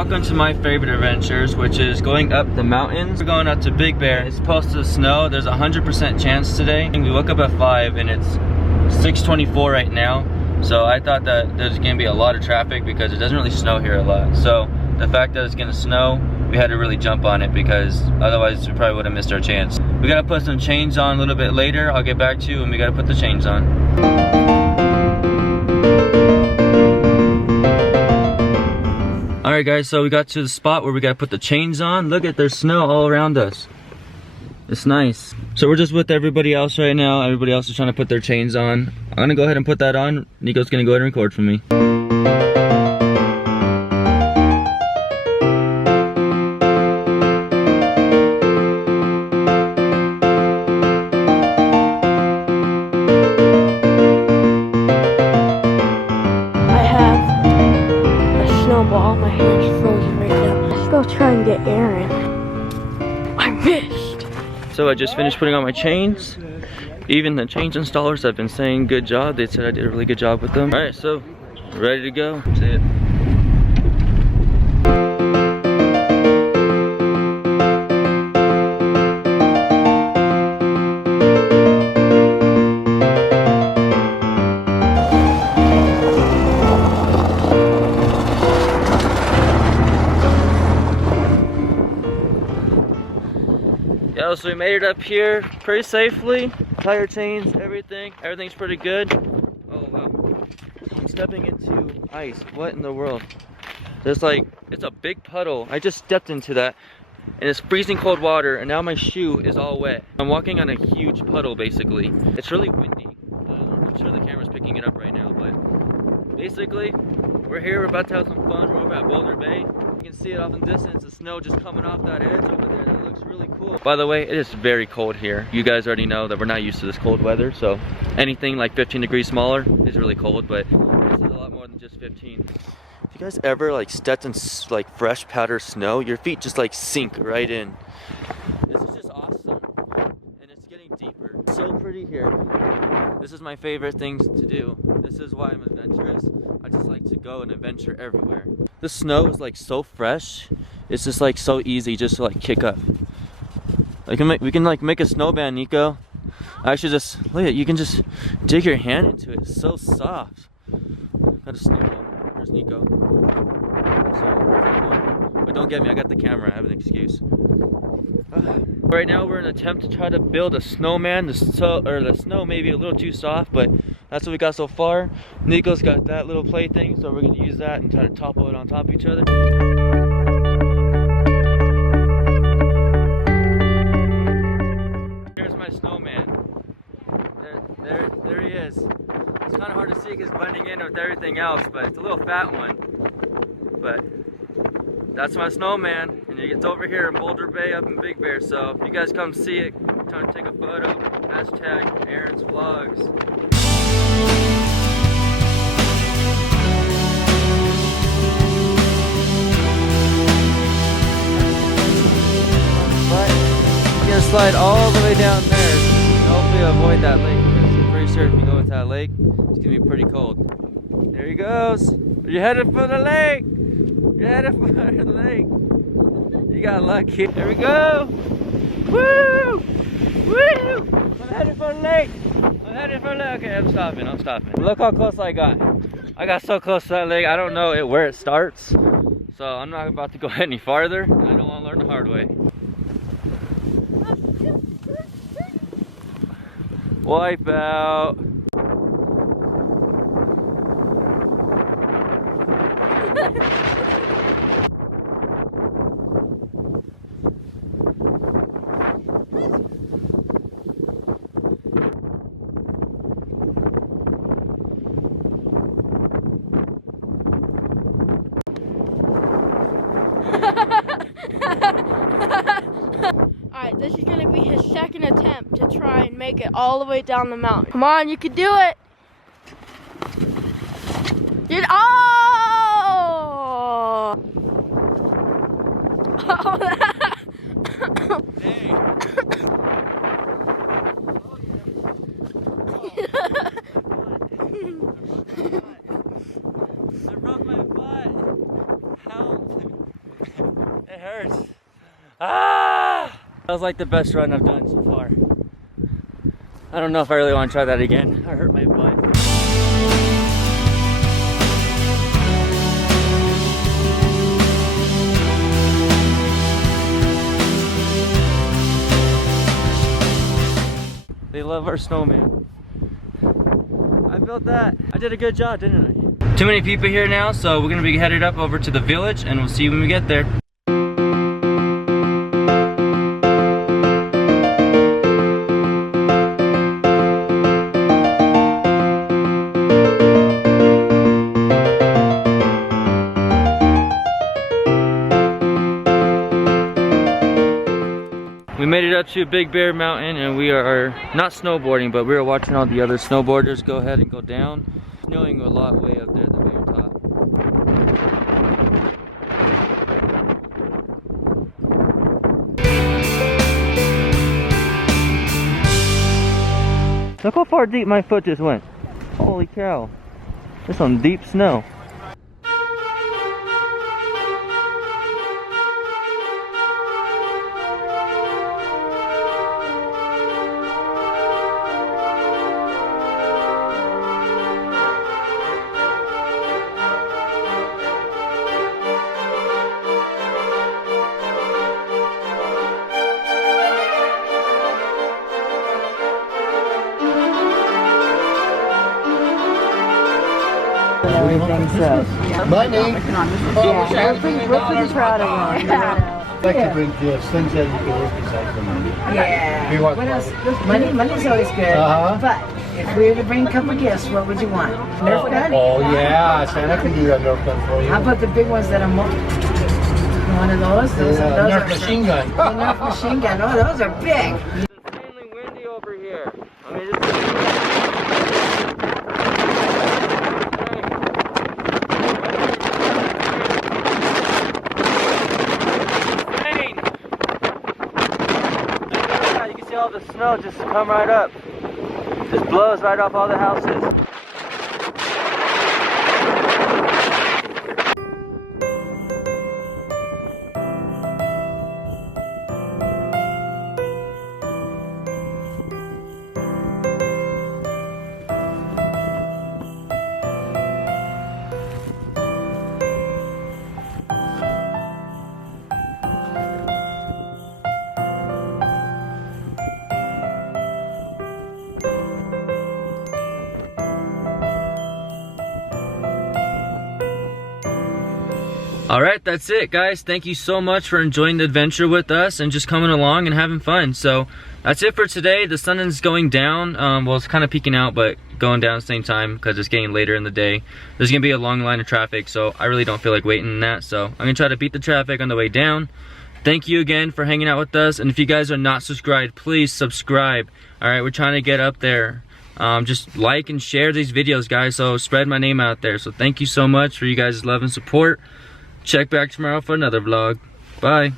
welcome to my favorite adventures, which is going up the mountains. We're going up to Big Bear. It's supposed to snow. There's a 100% chance today. And we woke up at 5 and it's 6:24 right now. So I thought that there's gonna be a lot of traffic because it doesn't really snow here a lot. So the fact that it's gonna snow, we had to really jump on it because otherwise we probably would have missed our chance. We gotta put some chains on a little bit later. I'll get back to you when we gotta put the chains on. Alright guys, so we got to the spot where we gotta put the chains on. Look at, there's snow all around us. It's nice. So we're just with everybody else right now. Everybody else is trying to put their chains on. I'm gonna go ahead and put that on. Nico's gonna go ahead and record for me. My hand's frozen right now. Let's go try and get Aaryn. I missed. So I just finished putting on my chains. Even the chains installers have been saying good job. They said I did a really good job with them. All right, so ready to go. See it. Yo, so we made it up here pretty safely. Tire chains, everything's pretty good. Oh wow, I'm stepping into ice. What in the world? There's like, it's a big puddle. I just stepped into that and it's freezing cold water and now my shoe is all wet. I'm walking on a huge puddle basically. It's really windy. I'm sure the camera's picking it up right now, but basically we're here, we're about to have some fun. We're over at Boulder Bay. You can see it off in the distance, the snow just coming off that edge over there. That looks really cool. By the way, it is very cold here. You guys already know that we're not used to this cold weather, so anything like 15 degrees smaller is really cold, but this is a lot more than just 15. If you guys ever like stepped in like fresh powder snow, your feet just like sink right in. This is just awesome, and it's getting deeper. It's so pretty here. This is my favorite things to do. This is why I'm adventurous. I just like to go and adventure everywhere. The snow is like so fresh. It's just like so easy just to like kick up. We can like make a snowman, Nico. I should just, look at, you can just dig your hand into it. It's so soft. Got a snowball. There's Nico. But don't get me, I got the camera, I have an excuse. Right now we're in an attempt to try to build a snowman. The snow may be a little too soft, but that's what we got so far. Nico's got that little plaything, so we're gonna use that and try to topple it on top of each other. Here's my snowman. There he is. It's kind of hard to see because it's blending in with everything else, but it's a little fat one. But that's my snowman, and it's over here in Boulder Bay up in Big Bear. So if you guys come see it, try to take a photo. Hashtag Aaryn's Vlogs. You're gonna slide all the way down there. Hopefully avoid that lake, because I'm pretty sure if you go into that lake, it's gonna be pretty cold. There he goes. You're headed for the lake. You're headed for the lake. You got lucky. There we go. Woo! Woo! I'm headed for the lake. I'm headed for the lake. Okay, I'm stopping. Look how close I got. I got so close to that lake. I don't know where it starts. So I'm not about to go any farther. I don't want to learn the hard way. Wipe out. Alright, this is gonna be his second attempt to try and make it all the way down the mountain. Come on, you can do it! Dude, oh! Oh, Hey. I broke my butt. Help. It hurts. Ah! That was like the best run I've done so far. I don't know if I really want to try that again. I hurt my butt. They love our snowman. I built that. I did a good job, didn't I? Too many people here now, so we're gonna be headed up over to the village and we'll see you when we get there. We made it up to Big Bear Mountain and we are not snowboarding, but we are watching all the other snowboarders go ahead and go down. Snowing a lot way up there at the very top. Look how far deep my foot just went. Holy cow. There's some deep snow. Everything's set. Money. Yeah, we're pretty proud of him. I'd like to bring gifts, things that you can work besides the money. Yeah. You want What else? Money's always good. Uh-huh. But if we were to bring a couple gifts, what would you want? Nerf gun? Oh yeah, Santa can do that Nerf gun for you. How about the big ones that are more? One of those? Those Nerf are machine gun. The Nerf machine gun. Oh, those are big. It's extremely windy over here. I mean, it's all the snow just come right up. Just blows right off all the houses. Alright, that's it guys. Thank you so much for enjoying the adventure with us and just coming along and having fun. So that's it for today. The sun is going down. Well, it's kind of peeking out, but going down at the same time because it's getting later in the day. There's gonna be a long line of traffic, so I really don't feel like waiting in that. So I'm gonna try to beat the traffic on the way down. Thank you again for hanging out with us, and if you guys are not subscribed, please subscribe. Alright, we're trying to get up there. Just like and share these videos guys, so spread my name out there. So thank you so much for you guys' love and support. Check back tomorrow for another vlog. Bye.